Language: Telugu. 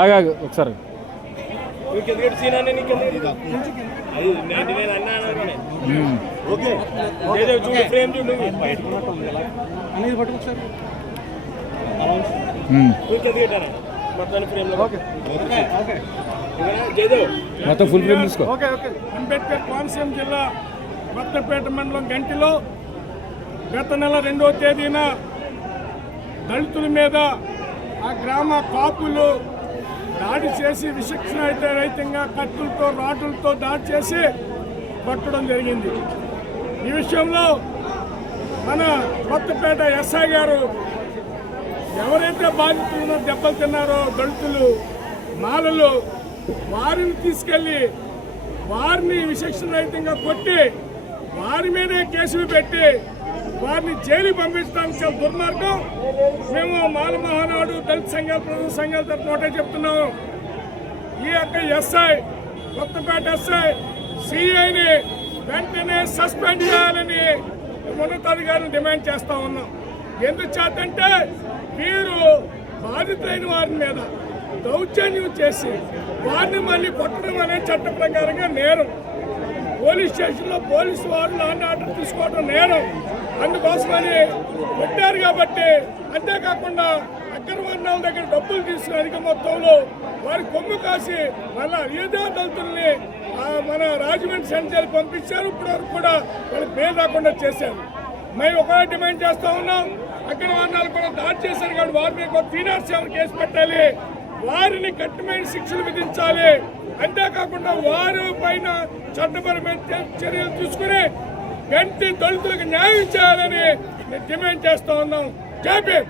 ఆగాగు ఒకసారి మొత్తం ఫుల్ ఫ్రేమ్ తీసుకో. అంబేద్కర్ కోనసీమ జిల్లా కొత్తపేట మండలం గంటిలో గత నెల 2వ తేదీన దళితుల మీద ఆ గ్రామ కాపులు దాడి చేసి విచక్షణారహితంగా కత్తులతో రాటులతో దాడి చేసి కొట్టడం జరిగింది. ఈ విషయంలో మన కొత్తపేట ఎస్ఐ గారు ఎవరైతే బాధితులను దెబ్బలు తిన్నారో దళితులు మాలలు వారిని తీసుకెళ్ళి వారిని విచక్షణారహితంగా కొట్టి వారి మీదే కేసులు పెట్టి వారిని జైలు పంపించడానికి చాలా దుర్మార్గం. మేము మాల మహానాడు దళిత సంఘాలు ప్రజా సంఘాల తరఫున ఒకటే చెప్తున్నాము. ఈ యొక్క ఎస్ఐ కొత్తపేట ఎస్ఐ సిఐని వెంటనే సస్పెండ్ చేయాలని ఉన్నతాధికారులు డిమాండ్ చేస్తూ ఉన్నాం. ఎందుచేతంటే వీరు బాధితులైన వారి మీద దౌర్జన్యం చేసి వారిని మళ్ళీ కొట్టడం అనే చట్ట ప్రకారంగా నేరం. పోలీస్ స్టేషన్లో పోలీసు వారు లాంటి ఆర్డర్ తీసుకోవడం నేరం. అందుకోసమని కొట్టారు కాబట్టి, అంతేకాకుండా అగ్రవర్ణాల దగ్గర డబ్బులు తీసుకుని అధిక మొత్తంలో వారి కొమ్ము కాసి మళ్ళా ఏదో దళితుల్ని మన రాజమండ్రి సెంటర్ పంపించారు. ఇప్పటివరకు కూడా వాళ్ళు బెయిల్ రాకుండా చేశారు. మేము ఒకటే డిమాండ్ చేస్తూ ఉన్నాం, అగ్రవర్ణాలు కూడా దాడి చేశారు కాబట్టి వారి మీద ఫీనాన్స్ కేసు పెట్టాలి, వారిని కఠినమైన శిక్షలు విధించాలి. అంతేకాకుండా వారి పైన చట్టపరమైన చర్యలు తీసుకుని గంటి దళితులకు న్యాయం చేయాలని డిమాండ్ చేస్తూ ఉన్నాం. జై భీమ్.